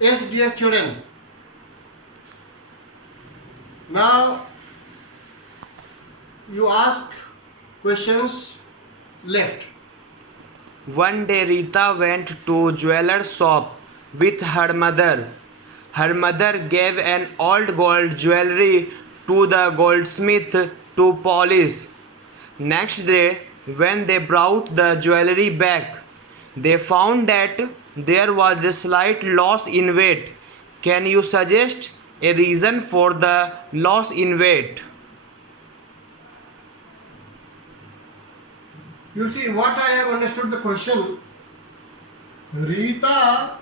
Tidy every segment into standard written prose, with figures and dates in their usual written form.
Yes, dear children. Now you ask questions left. One day Rita went to jeweler shop with her mother. Her mother gave an old gold jewelry to the goldsmith to polish. Next day, when they brought the jewelry back, they found that there was a slight loss in weight. Can you suggest a reason for the loss in weight? You see what I have understood the question. Rita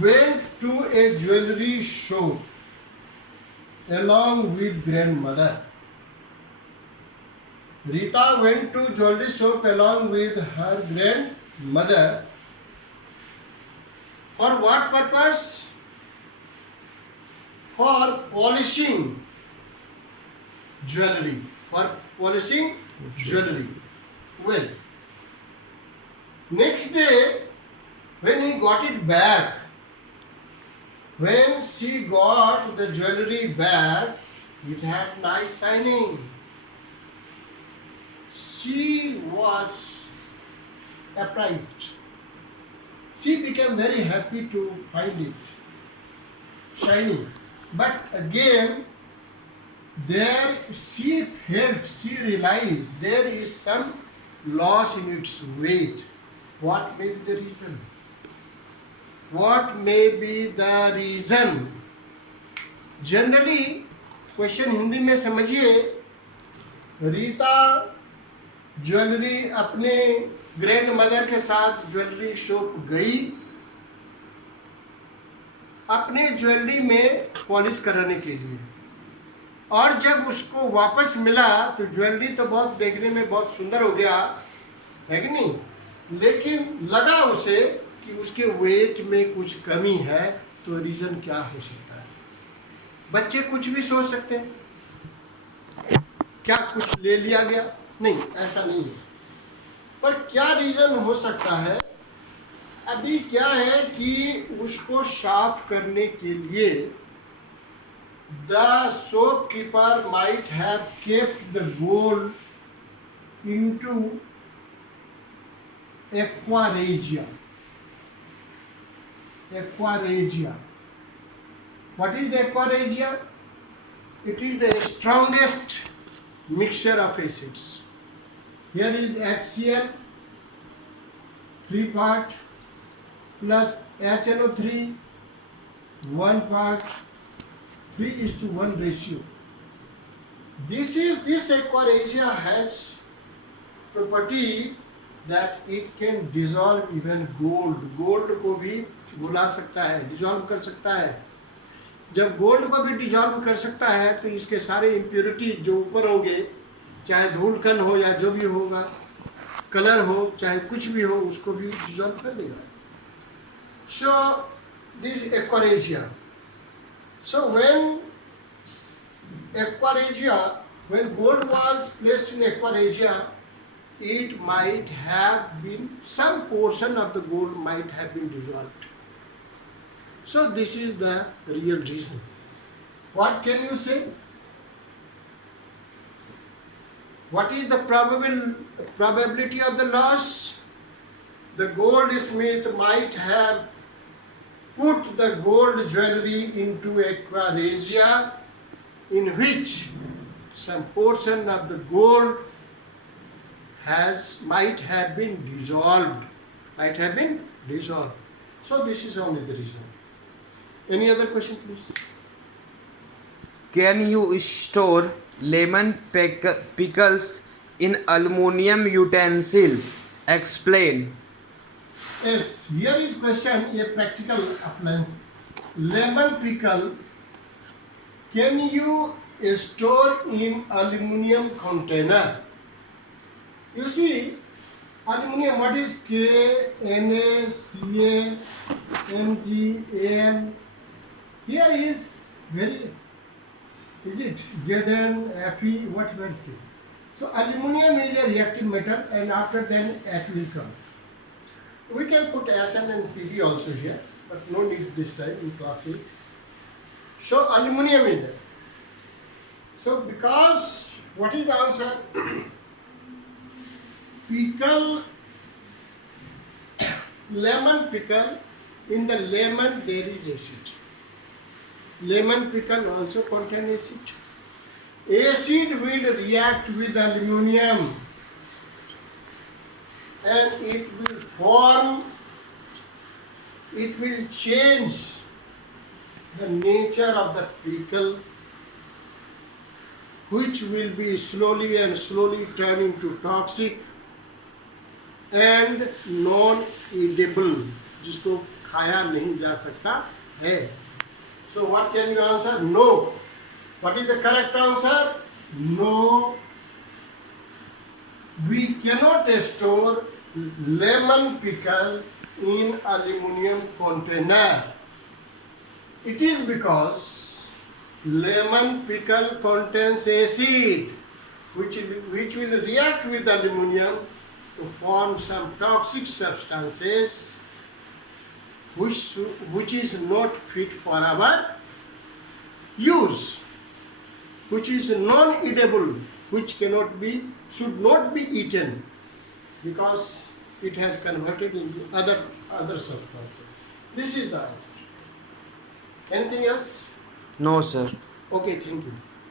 went to a jewelry shop along with grandmother. Rita went to jewelry shop along with her grandmother. For what purpose? For polishing jewelry. For polishing jewelry. Well, next day when he got it back, when she got the jewelry back, it had nice shining. She was surprised. She became very happy to find it shining. But again, there she realized there is some loss in its weight. What may be the reason? What may be the reason? Generally, question Hindi में समझिए. Rita jewellery अपने grand mother के साथ jewellery shop गई अपने jewellery में polish कराने के लिए, और जब उसको वापस मिला तो ज्वेलरी तो बहुत देखने में बहुत सुंदर हो गया है कि नहीं, लेकिन लगा उसे कि उसके वेट में कुछ कमी है. तो रीजन क्या हो सकता है? बच्चे कुछ भी सोच सकते हैं. क्या कुछ ले लिया गया? नहीं, ऐसा नहीं है. पर क्या रीजन हो सकता है? अभी क्या है कि उसको साफ करने के लिए the shopkeeper might have kept the gold into aquaregia. Aquaregia. What is the aquaregia? It is the strongest mixture of acids. Here is HCl 3 part plus HNO3 1 part 3:1 ratio. This aquaregia has property that it can dissolve even gold. Gold को भी बुला सकता है, dissolve कर सकता है. जब gold को भी डिजॉल्व कर सकता है तो इसके सारे इम्प्योरिटी जो ऊपर होंगे, चाहे धूल कण हो या जो भी होगा, कलर हो चाहे कुछ भी हो, उसको भी डिजॉल्व कर देगा. So this aquaregia. So when gold was placed in aquaregia, it might have been, some portion of the gold might have been dissolved. So this is the real reason. What can you say? What is the probability of the loss? The goldsmith might have put the gold jewelry into aquaregia in which some portion of the gold might have been dissolved. So this is only the reason. Any other question, please? Can you store lemon pickles in aluminum utensil? Explain. Yes, here is question, a practical appliance. Lemon pickle, can you store in aluminum container? You see, aluminum, what is K, Na, Ca, Mg, An? Here is very, is it Zn, Fe, whatever it is. So aluminum is a reactive metal, and after then F will come. We can put SN and PD also here, but no need this time in class 8. So aluminum is there. So because what is the answer? Pickle, lemon pickle, in the lemon there is acid. Lemon pickle also contain acid. Acid will react with aluminum and it will form, it will change the nature of the pickle, which will be slowly and slowly turning to toxic and non-edible, जिसको खाया नहीं जा सकता है. So what can you answer? No. What is the correct answer? No. We cannot store lemon pickle in aluminum container. It is because lemon pickle contains acid which will react with aluminum to form some toxic substances which is not fit for our use, which is non-edible, which should not be eaten because it has converted into other substances. This is the answer. Anything else? No, sir. Okay, thank you.